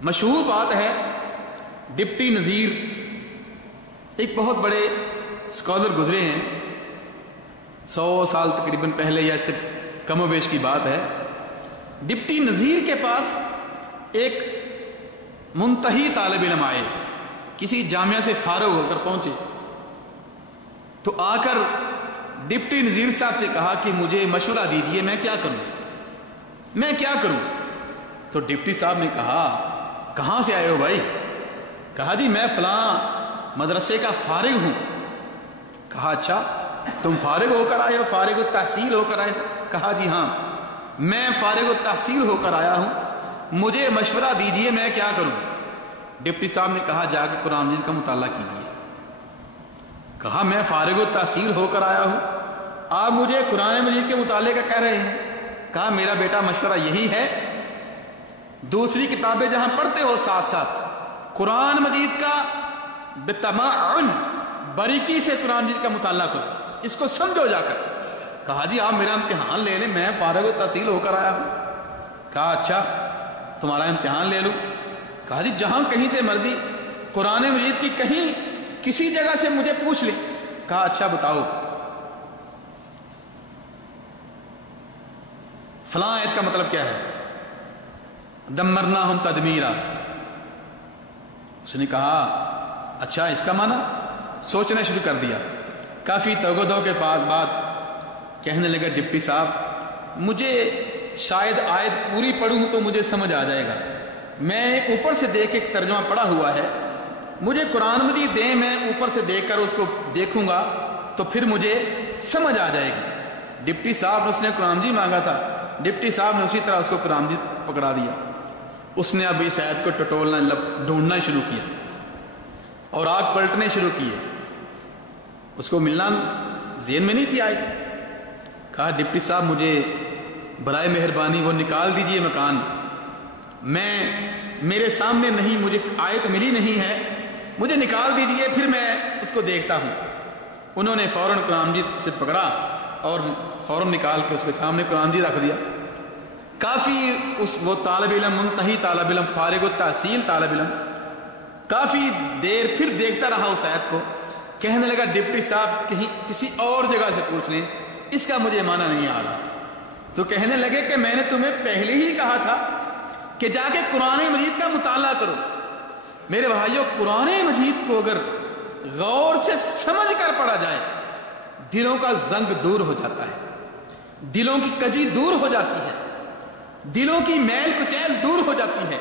مشہور بات ہے، ڈپٹی نذیر ایک بہت بڑے اسکالر گزرے ہیں، 100 سال تقریباً پہلے یا اس سے کم و بیش کی بات ہے۔ ڈپٹی نذیر کے پاس ایک منتہی طالب علم آئے، کسی جامعہ سے فارغ ہو کر پہنچے، تو آ کر ڈپٹی نذیر صاحب سے کہا کہ مجھے مشورہ دیجئے، میں کیا کروں؟ تو ڈپٹی صاحب نے کہا کہاں سے آئے ہو بھائی؟ کہا جی میں فلاں مدرسے کا فارغ ہوں۔ کہا اچھا تم فارغ ہو کر آئے ہو، فارغ التحصیل ہو کر آئے ہو؟ کہا جی ہاں میں فارغ التحصیل ہو کر آیا ہوں، مجھے مشورہ دیجئے میں کیا کروں؟ ڈپٹی صاحب نے کہا جا کے قرآن مجید کا مطالعہ کیجئے۔ کہا میں فارغ التحصیل ہو کر آیا ہوں، آپ مجھے قرآن مجید کے مطالعے کا کہہ رہے ہیں؟ کہا میرا بیٹا مشورہ یہی ہے، دوسری کتابیں جہاں پڑھتے ہو ساتھ ساتھ قرآن مجید کا بتمعن باریکی سے قرآن مجید کا مطالعہ کرو، اس کو سمجھو جا کر۔ کہا جی آپ میرا امتحان لے لیں، میں فارغ التحصیل ہو کر آیا ہوں۔ کہا اچھا تمہارا امتحان لے لوں؟ کہا جی جہاں کہیں سے مرضی قرآن مجید کی کہیں کسی جگہ سے مجھے پوچھ لیں۔ کہا اچھا بتاؤ فلاں آیت کا مطلب کیا ہے؟ دمرناہم تدمیرا۔ اس نے کہا اچھا اس کا معنی؟ سوچنا شروع کر دیا، کافی توگدوں کے بعد کہنے لگا ڈپٹی صاحب مجھے شاید آیت پوری پڑھوں تو مجھے سمجھ آ جائے گا، میں اوپر سے دیکھ ایک ترجمہ پڑھا ہوا ہے، مجھے قرآن مجید دیں، میں اوپر سے دیکھ کر اس کو دیکھوں گا تو پھر مجھے سمجھ آ جائے گی۔ ڈپٹی صاحب نے اس نے قرآن مجید مانگا تھا، ڈپٹی صاحب نے اسی طرح اس کو قرآن مجید پکڑا دیا۔ اس نے اب اس آیت کو ٹٹولنا ڈھونڈنا شروع کیا اور آگ پلٹنے شروع کیے، اس کو ملنا ذہن میں نہیں تھی آیت۔ کہا ڈپٹی صاحب مجھے برائے مہربانی وہ نکال دیجئے مکان، میرے سامنے نہیں، مجھے آیت ملی نہیں ہے، مجھے نکال دیجئے پھر میں اس کو دیکھتا ہوں۔ انہوں نے فوراً قرآن مجید سے پکڑا اور فوراً نکال کے اس کے سامنے قرآن مجید رکھ دیا۔ کافی وہ طالب علم، منتہی طالب علم، فارغ التحصیل طالب علم کافی دیر پھر دیکھتا رہا اس آیت کو، کہنے لگا ڈپٹی صاحب کہیں کسی اور جگہ سے پوچھ لیں، اس کا مجھے معنی نہیں آ رہا۔ تو کہنے لگے کہ میں نے تمہیں پہلے ہی کہا تھا کہ جا کے قرآن مجید کا مطالعہ کرو۔ میرے بھائیوں قرآن مجید کو اگر غور سے سمجھ کر پڑھا جائے دلوں کا زنگ دور ہو جاتا ہے، دلوں کی کجی دور ہو جاتی ہے، دلوں کی میل کچیل دور ہو جاتی ہے۔